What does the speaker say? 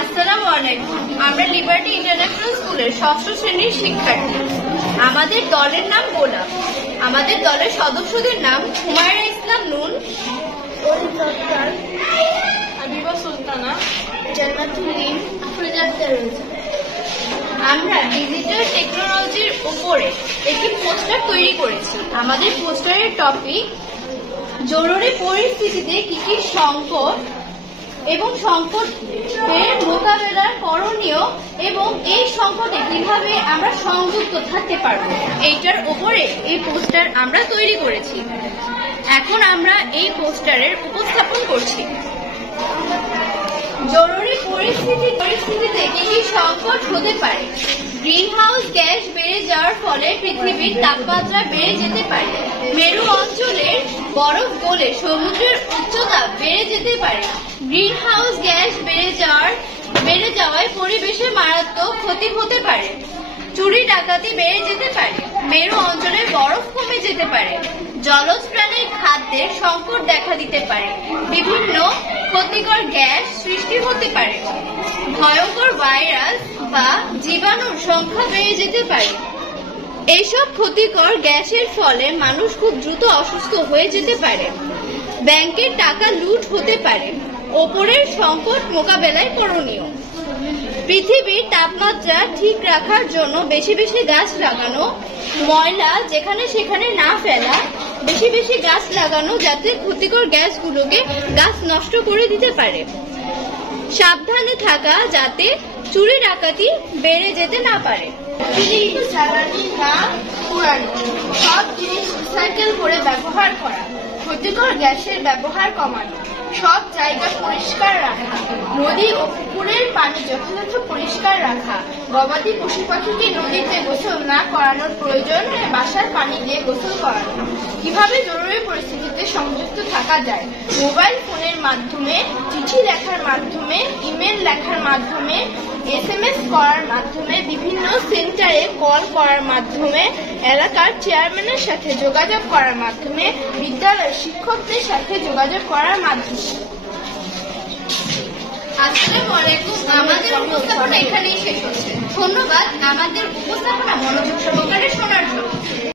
আসসালামু আলাইকুম। আমরা লিবার্টি ইন্টারন্যাশনাল স্কুলের ষষ্ঠ শ্রেণীর শিক্ষার্থী। আমাদের দলের নাম গোলাপ। আমাদের দলের সদস্যদের নাম হুমায়রা ইসলাম নুন, হাবিবা সুলতানা, জান্নাতুল রিম, আফরোজা আক্তার রয়েছে। আমরা ডিজিটাল টেকনোলজির উপরে একটি পোস্টার তৈরি করেছি। আমাদের পোস্টারের টপিক জরুরি পরিস্থিতিতে কি কি সংকট এবং সংকটের মোকাবেলার করণীয় এবং এই সংকটে কিভাবে আমরা সংযুক্ত থাকতে পারবো, এইটার উপরে এই পোস্টার আমরা তৈরি করেছি। এখন আমরা এই পোস্টারের উপস্থাপন করছি। জরুরি পরিস্থিতিতে কি কি সংকট হতে পারে? গ্রিন হাউস গ্যাস বেড়ে যাওয়ার ফলে পৃথিবীর তাপমাত্রা বেড়ে যেতে পারে। মেরু অঞ্চলের বরফ গলে সমুদ্রের উচ্চতা বেড়ে যেতে পারে। গ্রিন হাউস গ্যাস বেড়ে যাওয়ায় পরিবেশে মারাত্মক ক্ষতি হতে পারে। চুরি ডাকাতি বেড়ে যেতে পারে। মেরু অঞ্চলে বরফ কমে যেতে পারে। জলজ প্রাণীর খাদ্যের সংকট দেখা দিতে পারে। বিভিন্ন ক্ষতিকর গ্যাস সৃষ্টি হতে পারে। ভয়ঙ্কর ভাইরাস বা জীবাণুর সংখ্যা বেড়ে যেতে পারে। এইসব ক্ষতিকর গ্যাসের ফলে মানুষ খুব দ্রুত অসুস্থ হয়ে যেতে পারে। ব্যাংকের টাকা লুট হতে পারে। ওপরের সংকট মোকাবেলায় করণীয়: পৃথিবীর তাপমাত্রা ঠিক রাখার জন্য বেশি বেশি গাছ লাগানো, ময়লা যেখানে সেখানে না ফেলা, বেশি বেশি গাছ লাগানো যাতে ক্ষতিকর গ্যাসগুলোকে গাছ নষ্ট করে দিতে পারে। সাবধানে থাকা যাতে চুরি ডাকাতি বেড়ে যেতে না পারে। জ্বালানি না পুরানো, সব জিনিস রিসাইকেল করে ব্যবহার করা, ক্ষতিকর গ্যাসের ব্যবহার কমানো, সব জায়গা পরিষ্কার রাখা, নদী ও পুকুরের পানি যথাযথ পরিষ্কার রাখা, গবাদি পশু পাখিকে নদীতে গোসল না করানোর প্রয়োজন বাসার পানি দিয়ে গোসল করানো। কিভাবে জরুরি পরিস্থিতিতে সংযুক্ত থাকা যায়? মোবাইল ফোনের মাধ্যমে, চিঠি লেখার মাধ্যমে, ইমেল লেখার মাধ্যমে, SMS করার মাধ্যমে, বিভিন্ন সেন্টারে কল করার মাধ্যমে, এলাকার চেয়ারম্যানের সাথে যোগাযোগ করার মাধ্যমে, বিদ্যালয়ের শিক্ষকদের সাথে যোগাযোগ করার মাধ্যমে। আসসালামু আলাইকুম। আমাদের উপস্থাপনা এখানেই শেষ হচ্ছে। ধন্যবাদ আমাদের উপস্থাপনা মনোযোগ সহকারে শোনার জন্য।